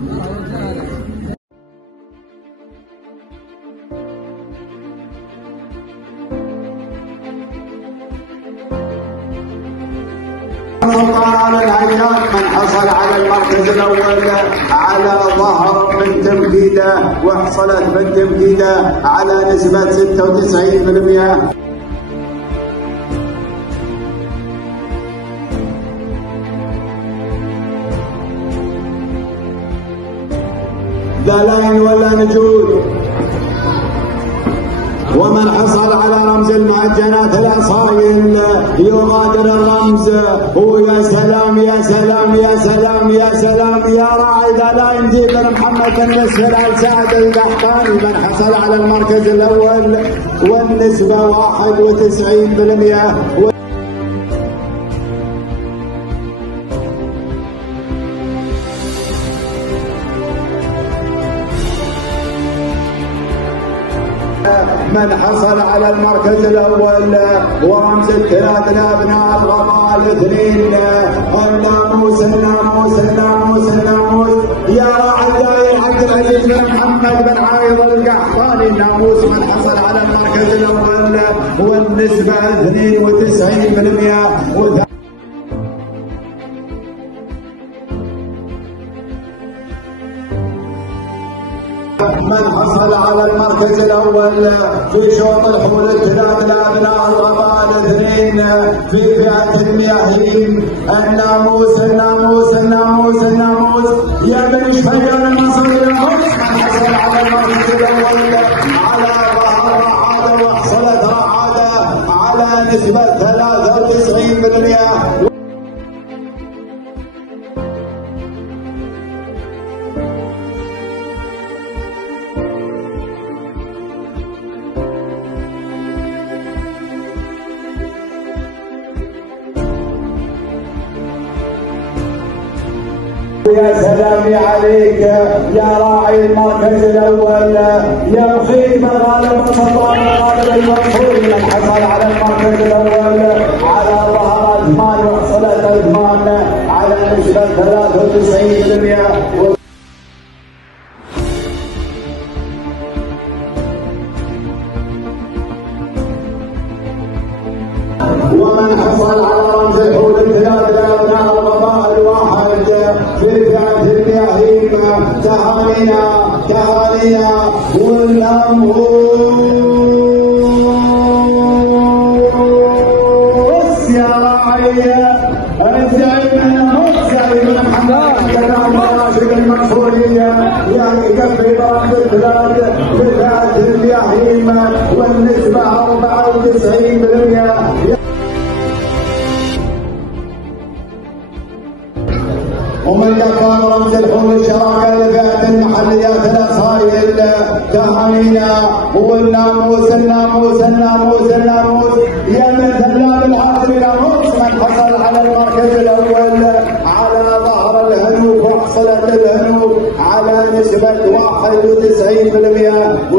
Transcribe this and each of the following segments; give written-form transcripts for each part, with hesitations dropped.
على العيان من حصل على المركز الاول على ظهر من تمهيده، وحصلت من تمهيده على نسبه 96%. دلائل ولا نجود. ومن حصل على رمز المعجنات الاصايل يغادر الرمز. ويا سلام يا سلام يا سلام يا سلام يا راعي دلائل نجيب محمد بن مسهر سعد القحطاني من حصل على المركز الاول والنسبه 91%. من حصل على المركز الاول ورمز الثلاث لابناء الغمال 2 الناموس الناموس الناموس الناموس يا راعي الداير عبد العزيز بن محمد بن عايض القحطاني. الناموس من حصل على المركز الاول والنسبه 92%. من حصل على المركز الاول في شوط الحول الثلاث لابناء الغمال 2 في فئه المياهين الناموس الناموس الناموس الناموس يا بني شفيان النصر الناموس. من حصل على المركز الاول على ظهر رعاده وحصلت رعاده على نسبه 93%. يا سلام عليك يا راعي المركز الاول يا مخيف الغالب السلطان الغالب المنصوري. من حصل على المركز الاول على ظهر اثمان وحصلت اثمان على نسبه 93%. ومن حصل على رمز الحول الثلاث لابناء الغمال 1 في فئه المياهين تهانينا تهانينا والناموس يا راعي الزعيم الناموس زعيم محمد راشد المنصوريه يعني كفي رمز الثلاث في فئه المياهين والنسبه 94%. ومن يقام رمز الحول الشراكه لفئه المحليات الاصايل تهانينا والناموس الناموس الناموس الناموس يا من ثلاب العاصم الناموس. من حصل على المركز الاول على ظهر الهنوك وحصلت الهنوك على نسبه 91%.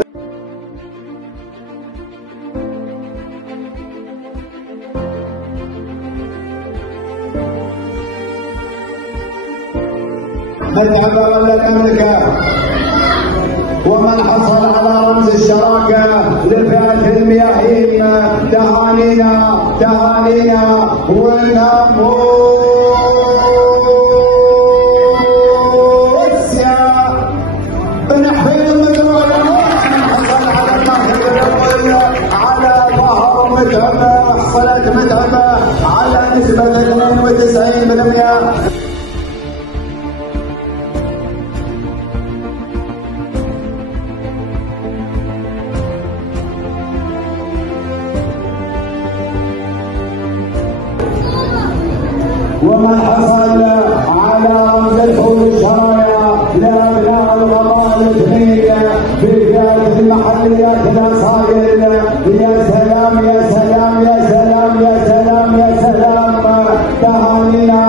مذهب ولا المملكه. ومن حصل على رمز الشراكه لفئه المياهين تهانينا تهانينا والناموس يا بن حفيظ المجروح. من حصل على المركز الاول على ظهر متعبه حصلت متعبه على نسبه 92%. ومن حصل على رمز الحول الشرايا لابناء الغمال 2 في فئه المحليات الاصايل. يا سلام يا سلام يا سلام يا سلام يا سلام تهانينا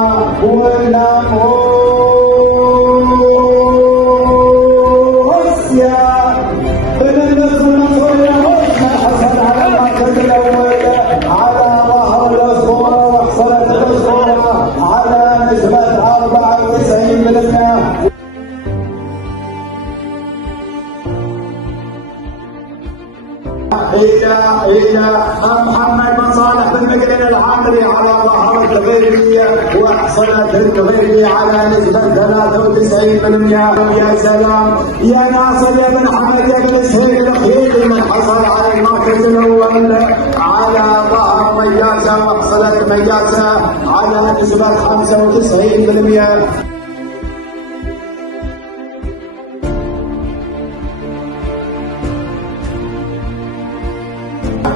إلى محمد بن صالح بن مقرن العامري على ظهر الغيري، وحصلت الغيري على نسبة 93%. يا سلام يا ناصر يا بن حمد يا بن سهيل الخيري من حصل على المركز الأول على ظهر مياسة، وحصلت مياسة على نسبة 95%.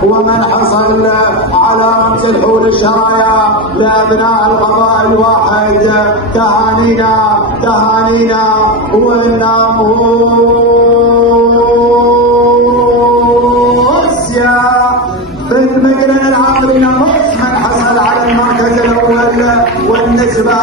ومن حصل على رمز الحول الشرايا لأبناء القضاء الواحد، تهانينا والناموس يا بن مقرن العامري، ناموس من حصل على المركز الأول والنسبة